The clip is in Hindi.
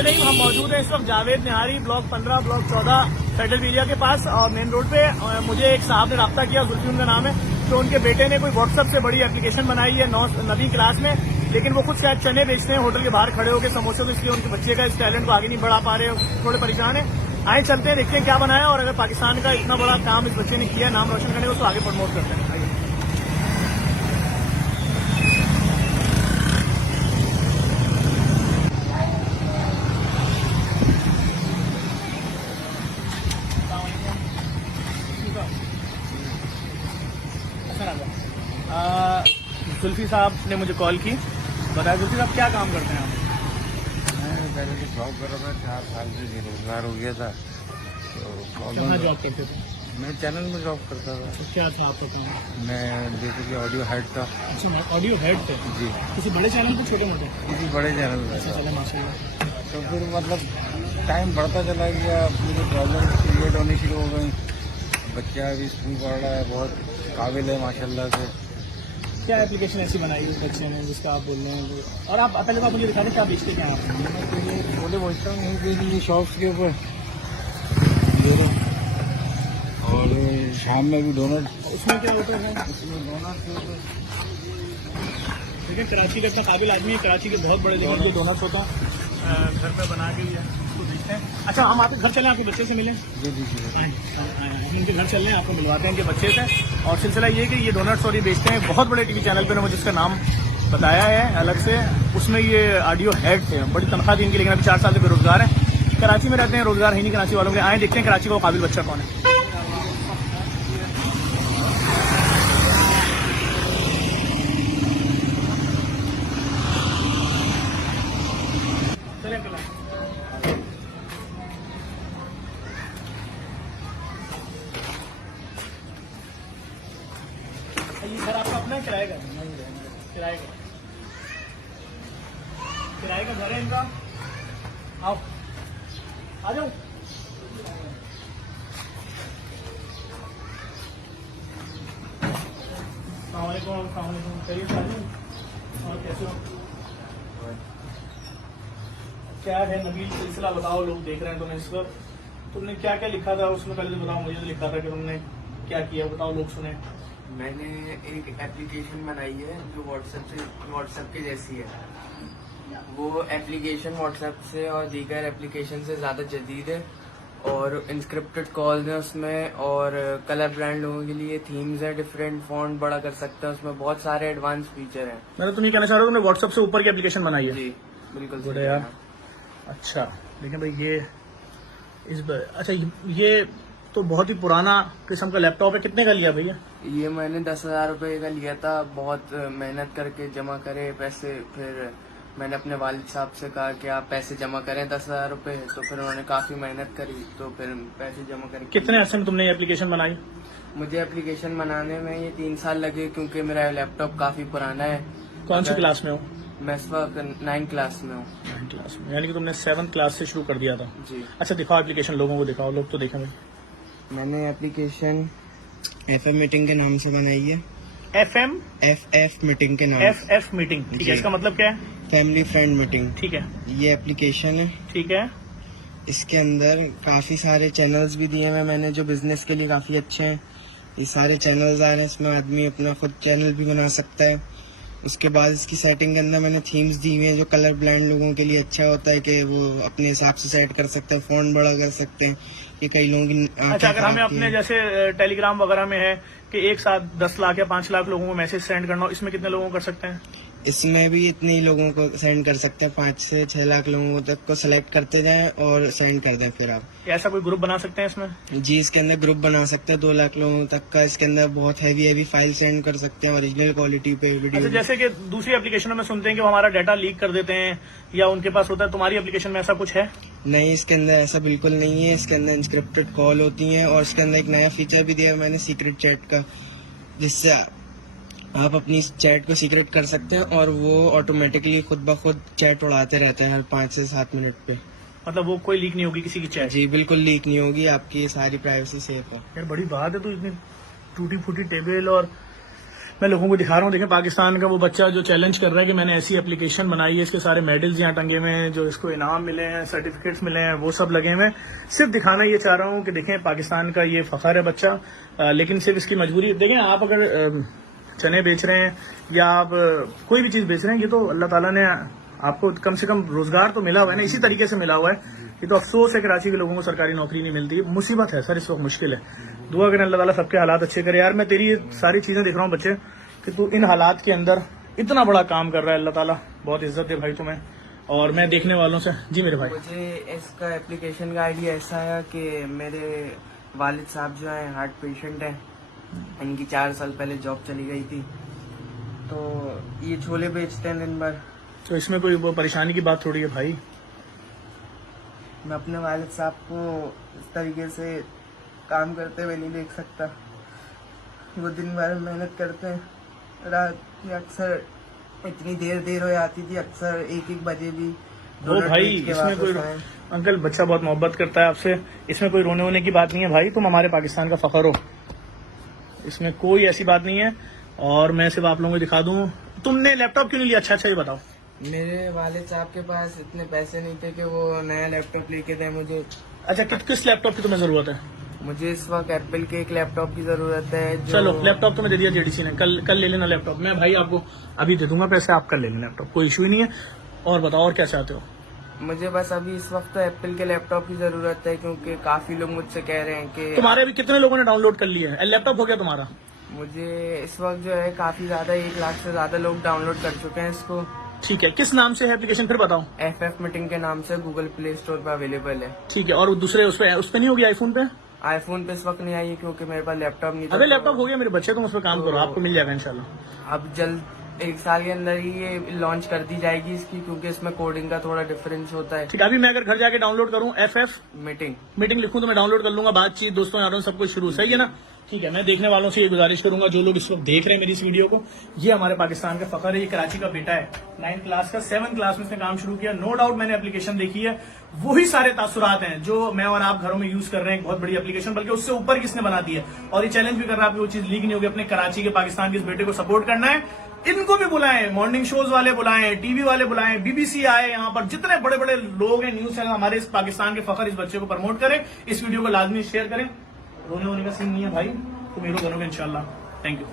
वाले नहीं, हम मौजूद हैं इस वक्त जावेद निहारी ब्लॉक 15 ब्लॉक 14 फेडरल एरिया के पास और मेन रोड पे। मुझे एक साहब ने रब्ता किया, जुल्फी उनका नाम है, तो उनके बेटे ने कोई व्हाट्सएप से बड़ी एप्लीकेशन बनाई है 9वीं क्लास में, लेकिन वो खुद शायद चने बेचते हैं होटल के बाहर खड़े होकर समोसे, तो इसलिए उनके बच्चे का इस टैलेंट को आगे नहीं बढ़ा पा रहे, थोड़े परेशान है। आए चलते हैं, देखते हैं क्या बनाया, और अगर पाकिस्तान का इतना बड़ा काम इस बच्चे ने किया नाम रोशन करने को, तो आगे प्रमोट करते हैं। आइए। जुल्फी साहब ने मुझे कॉल की, बताया जुल्फी साहब क्या काम करते हैं आप? मैं पहले तो जॉब कर रहा था, 4 साल से बेरोजगार हो गया था। तो कहाँ जॉब करते थे? मैं चैनल में जॉब करता था। तो क्या था आपका काम? मैं बेसिकली ऑडियो हेड था। अच्छा, ऑडियो हेड थे जी। किसी बड़े चैनल पे छोटे मोटे? किसी बड़े चैनल में अच्छा था। चले माशाल्लाह। तो फिर मतलब टाइम बढ़ता चला गया, मुझे प्रॉब्लम क्रिएट होनी शुरू हो गई। बच्चा भी स्कूल पढ़ रहा है, बहुत काबिल है माशाल्लाह से। क्या एप्लीकेशन ऐसी बनाई है उस बच्चे ने जिसका आप बोल रहे हैं वो? और आप पहले तो आप मुझे दिखा दें क्या बेचते क्या आप? मैं तो ये छोले बेचता हूँ बेसिकली शॉप्स के ऊपर, और शाम में भी डोनट। उसमें क्या होता है? उसमें डोनट के ऊपर। देखिए कराची का इतना काबिल आदमी है, कराची के बहुत बड़े जगह जो डोनट्स होता है घर पे बना के उसको बेचते हैं। अच्छा, हम आपके घर चले, आपके बच्चे से मिलें? जी जी जी। हम उनके घर चल रहे हैं, आपको मिलवाते हैं इनके बच्चे से। और सिलसिला ये कि ये डोनट्स और ये बेचते हैं बहुत बड़े टीवी चैनल पे ने मुझे इसका नाम बताया है अलग से। उसमें ये ऑडियो हेड थे, बड़ी तनख्वाह थी इनकी, लेकिन अभी 4 साल से बेरोजगार हैं, कराची में रहते हैं, रोजगार है नहीं कराची वालों के। आए देखते हैं कराची का वो काबिल बच्चा कौन है। ये घर आपका अपना है किराए का? किराए का, किराए का घर है इनका। आओ, आ जाओ। सलामुअलैकुम, करिए और कैसे हो? क्या है नबील सिलसिला, बताओ, लोग देख रहे हैं तुम्हें इस वक्त। तुमने क्या क्या लिखा था उसमें, पहले तो बताओ। मुझे तो लिखा था कि तुमने क्या किया, बताओ, लोग सुने। मैंने एक एप्लीकेशन बनाई है जो व्हाट्सएप के जैसी है। वो एप्लीकेशन व्हाट्सएप से और दीगर एप्लीकेशन से ज़्यादा जदीद है, और इंस्क्रिप्टेड कॉल्स हैं उसमें, और कलर ब्रांड लोगों के लिए थीम्स है, डिफरेंट फॉन्ट बड़ा कर सकते हैं उसमें, बहुत सारे एडवांस फीचर हैं। मैं तो नहीं कहना चाह रहा हूँ, तुमने व्हाट्सएप से ऊपर की एप्लीकेशन बनाई है? जी बिल्कुल बोले यार। अच्छा, लेकिन भाई ये अच्छा ये तो बहुत ही पुराना किस्म का लैपटॉप है, कितने का लिया भैया? ये मैंने 10,000 रुपये का लिया था, बहुत मेहनत करके जमा करे पैसे। फिर मैंने अपने वालिद साहब से कहा कि आप पैसे जमा करें 10,000 रुपये, तो फिर उन्होंने काफी मेहनत करी, तो फिर पैसे जमा करें। कितने अरसे में तुमने ये एप्लीकेशन बनाई? मुझे एप्लीकेशन बनाने में ये 3 साल लगे, क्योंकि मेरा लैपटॉप काफी पुराना है। कौन सी क्लास में हो? मैं इस वक्त 9 क्लास में हूँ। 9 क्लास में, यानी कि तुमने 7 क्लास से शुरू कर दिया था? जी। अच्छा, दिखाओ एप्लीकेशन, लोगों को दिखाओ, लोग तो देखें भाई। मैंने एप्लीकेशन FM मीटिंग के नाम से बनाई है। FM? FF मीटिंग के नाम। FF मीटिंग, ठीक है। इसका मतलब क्या है? Family friend meeting. ठीक है, ये एप्लीकेशन है। ठीक है। इसके अंदर काफी सारे चैनल्स भी दिए हुए मैंने, जो बिजनेस के लिए काफी अच्छे हैं। ये सारे चैनल्स आ रहे हैं, इसमें आदमी अपना खुद चैनल भी बना सकता है। उसके बाद इसकी सेटिंग के अंदर मैंने थीम्स दी हुई हैं, जो कलर ब्लाइंड लोगों के लिए अच्छा होता है कि वो अपने हिसाब से सेट कर सकते हैं, फॉन्ट बड़ा कर सकते हैं। ये कई लोगों की अच्छा, अगर हमें अपने जैसे टेलीग्राम वगैरह में है कि एक साथ 10 लाख या 5 लाख लोगों को मैसेज सेंड करना हो, इसमें कितने लोगों को कर सकते हैं? इसमें भी इतने ही लोगों को सेंड कर सकते हैं, 5 से 6 लाख लोगों तक को सिलेक्ट करते जाएं और सेंड कर दें फिर आप। ऐसा कोई ग्रुप बना सकते हैं इसमें? जी, इसके अंदर ग्रुप बना सकते हैं 2 लाख लोगों तक का। इसके अंदर बहुत हैवी फाइल सेंड कर सकते हैं, ओरिजिनल क्वालिटी पे वीडियो। अच्छा, जैसे कि दूसरी एप्लीकेशनों में सुनते हैं कि वो हमारा डाटा लीक कर देते हैं या उनके पास होता है, तुम्हारी एप्लीकेशन में ऐसा कुछ है? नहीं, इसके अंदर ऐसा बिल्कुल नहीं है। इसके अंदर इंस्क्रिप्टेड कॉल होती है, और इसके अंदर एक नया फीचर भी दिया है मैंने सीक्रेट चैट का, जिससे आप अपनी चैट को सीक्रेट कर सकते हैं और वो ऑटोमेटिकली खुद ब खुद चैट उड़ाते रहते हैं हर 5 से 7 मिनट पे। मतलब वो कोई लीक नहीं होगी किसी की चैट? जी बिल्कुल लीक नहीं होगी, आपकी सारी प्राइवेसी सेफ है। यार बड़ी बात है, तो इतनी टूटी फूटी टेबल और मैं लोगों को दिखा रहा हूँ। देखें पाकिस्तान का वो बच्चा जो चैलेंज कर रहा है कि मैंने ऐसी एप्लीकेशन बनाई है, इसके सारे मेडल्स यहाँ टंगे हुए हैं, जो इसको इनाम मिले हैं, सर्टिफिकेट्स मिले हैं, वो सब लगे हुए हैं। सिर्फ दिखाना ये चाह रहा हूँ कि देखें पाकिस्तान का ये फखर है बच्चा, लेकिन सिर्फ इसकी मजबूरी। देखें आप अगर चने बेच रहे हैं या आप कोई भी चीज बेच रहे हैं, ये तो अल्लाह ताला ने आपको कम से कम रोजगार तो मिला हुआ है ना, इसी तरीके से मिला हुआ है। ये तो अफसोस है कराची के लोगों को सरकारी नौकरी नहीं मिलती, मुसीबत है सर, इस वक्त मुश्किल है। दुआ करें अल्लाह ताला सबके हालात अच्छे करे। यार मैं तेरी ये सारी चीजें देख रहा हूँ बच्चे कि तू इन हालात के अंदर इतना बड़ा काम कर रहा है, अल्लाह ताला बहुत इज्जत दे भाई तुम्हें। और मैं देखने वालों से, जी मेरे भाई। मुझे इसका एप्लीकेशन का आइडिया ऐसा है कि मेरे वालिद साहब जो हैं हार्ट पेशेंट हैं, इनकी 4 साल पहले जॉब चली गई थी, तो ये छोले बेचते हैं दिन भर। तो इसमें कोई वो परेशानी की बात थोड़ी है भाई। मैं अपने वालिद साहब को इस तरीके से काम करते हुए नहीं देख सकता। वो दिन भर मेहनत करते हैं, रात में अक्सर इतनी देर हो जाती थी, अक्सर 1-1 बजे भी। वो भाई इसमें कोई अंकल बच्चा बहुत मोहब्बत करता है आपसे, इसमें कोई रोने वोने की बात नहीं है भाई, तुम हमारे पाकिस्तान का फखर हो, इसमें कोई ऐसी बात नहीं है। और मैं सिर्फ आप लोगों को दिखा दूं, तुमने लैपटॉप क्यों नहीं लिया? अच्छा ये बताओ। मेरे वालिद साहब के पास इतने पैसे नहीं थे कि वो नया लैपटॉप लेके दें मुझे। अच्छा किस लैपटॉप की तुम्हें जरूरत है? मुझे इस वक्त एप्पल के एक लैपटॉप की जरूरत है जो... चलो लैपटॉप तो मैं दे दिया जेडीसी ने, कल ले लेना लैपटॉप। मैं भाई आपको अभी दे दूंगा पैसे, आप कल ले लेना लैपटॉप, कोई इशू ही नहीं है। और बताओ और क्या चाहते हो? मुझे बस अभी इस वक्त तो एप्पल के लैपटॉप की जरूरत है, क्योंकि काफी लोग मुझसे कह रहे हैं कि तुम्हारे अभी कितने लोगों ने डाउनलोड कर लिया है? लैपटॉप हो गया तुम्हारा? मुझे इस वक्त जो है काफी ज्यादा 1 लाख से ज्यादा लोग डाउनलोड कर चुके हैं इसको। ठीक है, किस नाम से है एप्लीकेशन फिर बताओ? FF मीटिंग के नाम से गूगल प्ले स्टोर पर अवेलेबल है। ठीक है, और दूसरे उस पे नहीं होगी आईफोन पे? आईफोन पे इस वक्त नहीं आई है क्योंकि मेरे पास लैपटॉप नहीं था। अबे लैपटॉप हो गया मेरे बच्चे, तुम उस पर काम करो, आपको मिल जाएगा इंशाल्लाह। अब जल्द 1 साल के अंदर ही ये लॉन्च कर दी जाएगी इसकी, क्योंकि इसमें कोडिंग का थोड़ा डिफरेंस होता है। ठीक है, अभी मैं अगर घर जाके डाउनलोड करूँ FF मीटिंग लिखूं तो मैं डाउनलोड कर लूंगा, बातचीत दोस्तों यारों सब कुछ शुरू, सही है ना? ठीक है, मैं देखने वालों से ये गुजारिश करूंगा, जो लोग इस वक्त देख रहे हैं मेरी इस वीडियो को, ये हमारे पाकिस्तान का फखर है, ये कराची का बेटा है, 9th क्लास का, 7th क्लास में इसने काम शुरू किया। नो डाउट मैंने एप्लीकेशन देखी है, वही सारे तासुरात हैं जो मैं और आप घरों में यूज कर रहे हैं, बहुत बड़ी एप्लीकेशन, बल्कि उससे ऊपर किसने बना दी है। और ये चैलेंज भी कर रहा है, वो चीज लीक नहीं होगी, अपने कराची के पाकिस्तान के इस बेटे को सपोर्ट करना है। इनको भी बुलाएं, मॉर्निंग शोज वाले बुलाएं, टीवी वाले बुलाएं, BBC आए, यहाँ पर जितने बड़े बड़े लोग हैं, न्यूज चैनल, हमारे इस पाकिस्तान के फखर इस बच्चे को प्रमोट करें, इस वीडियो को लाजमी शेयर करें। रोने वोने का सीन नहीं है भाई, तुम हीरो बनोगे इंशाल्लाह। Thank you.